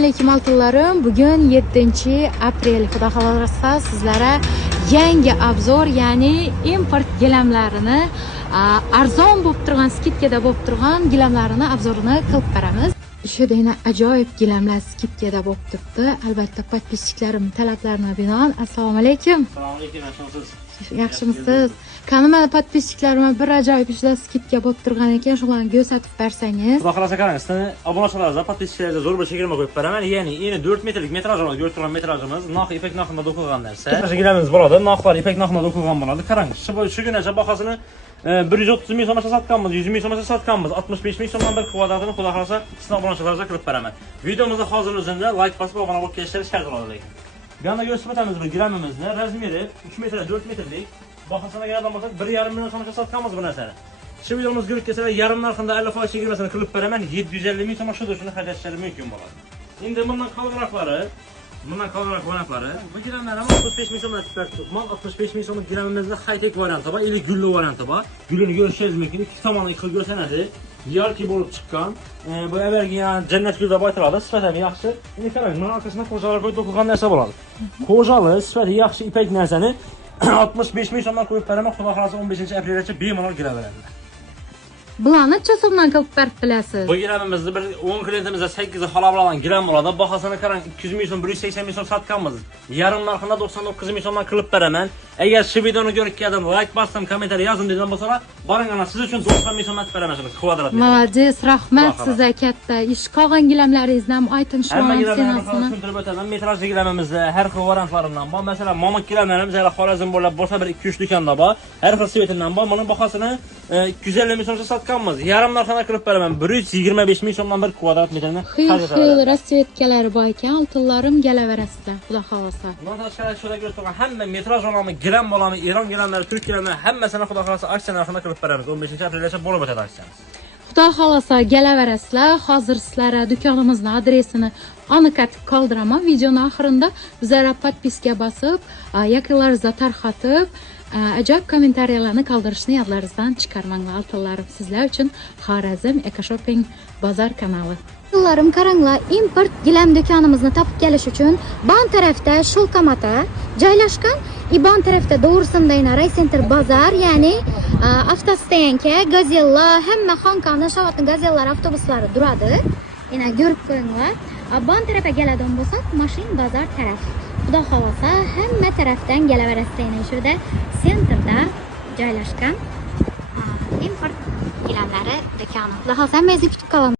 alaykum oltinlarim. Bugun 7-aprel. Xudo xolasa sizlarga yangi obzor, ya'ni import gilamlarini arzon bo'lib turgan, skidkada bo'lib turgan gilamlarini obzorini qilib beramiz. Shudayna ajoyib gilamlar skidkada bo'lib turibdi. Albatta podpischiklarim talablarini binoan. Assalomu alaykum. Assalomu alaykum, yaxshimisiz? Yaxshimisiz? Qani podpischiklarim bir ajoyib ishlar skidka bo'lib turgan ekan, shularni ko'rsatib bersangiz. Xudo xolasa qarang, sizlarni obunachilaringizga, podpischilaringizga zo'r bir chegirma qo'yib beraman. Ya'ni eni 4 metrlik metrajimiz, ko'rib turgan metrajimiz noq ipak noqida do'qilgan narsa. Gilamiz bo'ladi, noqlar ipak noqida do'qilgan bo'ladi. Qarang, shu kungacha bahosini 130 ming so'mga sotganmiz, 100 ming so'mga sotganmiz, 65 ming so'mdan bir kvadratini xudo xolasa sizlarning obunachilaringizga qilib beraman. Videomizni hozir o'zida like bosib obuna bo'lib kelishingiz shart bo'ladi. Yana ko'rsatib o'tamiz bir gilamimizni. Razmeri 3 metr 4 metrlik. Bahosini agardan bo'lsak 1,5 million so'mga sotganmiz bu narsani. Shu videomiz ko'rib kelsalar yarim narxida 50% chegirmasini qilib beraman. 750 ming so'm shu do'shini xajatishlari mumkin bo'ladi. Endi bundan qoldiroqlari, bu gilamlar ham 65 ming so'mdan tutmoq, 65 ming so'mlik gilamimizda high-tech varianti bor, ili gulli varianti bor. Gulini ko'rishingiz mumkin. Ikki tomoni xil ko'rsanadi. Yarki bo'lib chiqqan. Bu avvalgi jannat gulda aytiladi, sifati ham yaxshi. Endi qarang, mana orqasida qo'jalar qo'yib to'qilgan narsa bo'ladi. Qo'jali sifati yaxshi ipak narsani 65 ming so'mdan qo'yib beraman. Xudo xolasa 15-aprelgacha bemalol gilaveradi. Bularni necha so'mdan qilib berib bilasiz? Bu gilamimizni bir 10 klientimizda 8 xalab bilan gilam bo'ladi. Bahosini qarang, 200 ming so'm, 180 ming so'm sotganmiz. Yarim narxida 99 ming so'mdan qilib beraman. Agar shu videoni ko'rib keldim, like bosdim, kommentariy yozing degan bo'lsalar, boring ana siz uchun 90 ming so'm aytib beraman shuni kvadrat. Молодец, rahmat sizga katta. Ish qolgan gilamlaringizni ham ayting shu ansinasini. Tushuntirib o'taman. Metrajli gilamimizda har xil variantlaridan bor. Masalan, momik gilamlarimiz hali Xorazm bo'ylab bo'lsa bir 2-3 do'konda bor. Har xil svetindan bor. Buning bahosini 250 ming so'mga sotganmiz. Yarim narxida qilib beraman. 125 ming so'mdan bir kvadrat metrni xil rasvetkalari bor ekan, oltinlarim gelaverasizlar, xudo xolasa. Bundan tashqari shular ko'rib turgan hamma metraj olami, gilam olami, Eron gilamlari, Turk gilamlari hammasini xudo xolasa aksiya narxida qilib beramiz. 15-aprelgacha bo'lib o'tadi aksiyamiz. Xudo xolasa gelaverasizlar. Hozir sizlarga do'konimizning adresini aniqatib qoldiraman. Videoning oxirida bizlarga podpiska bosib, yaqinlaringizga tarqatib, ajoyib kommentariyalarni qoldirishni yodlaringizdan chiqarmanglar oltinlarim. Sizlar uchun Xorazm Eco-Shopping bozor kanali. Oltinlarim, qaranglar, import gilam do'konimizni topib kelish uchun bon tarafda Shulkamata joylashgan, ibon tarafda Do'risindayna Raycenter bozor, ya'ni avtostoyanka, Gazella, hamma Xonkani, Shovotni Gazellar avtobuslari turadi. Yana ko'rib qo'yinglar. Bon tarafga keladigan bo'lsak, mashin bozor taraf. Xudo xolasa hamma tarafdan kelaverasizlar. Shuda sentrda joylashgan import gilamlari do'koni. Xudo xolasa hammangizni kutib qolaman.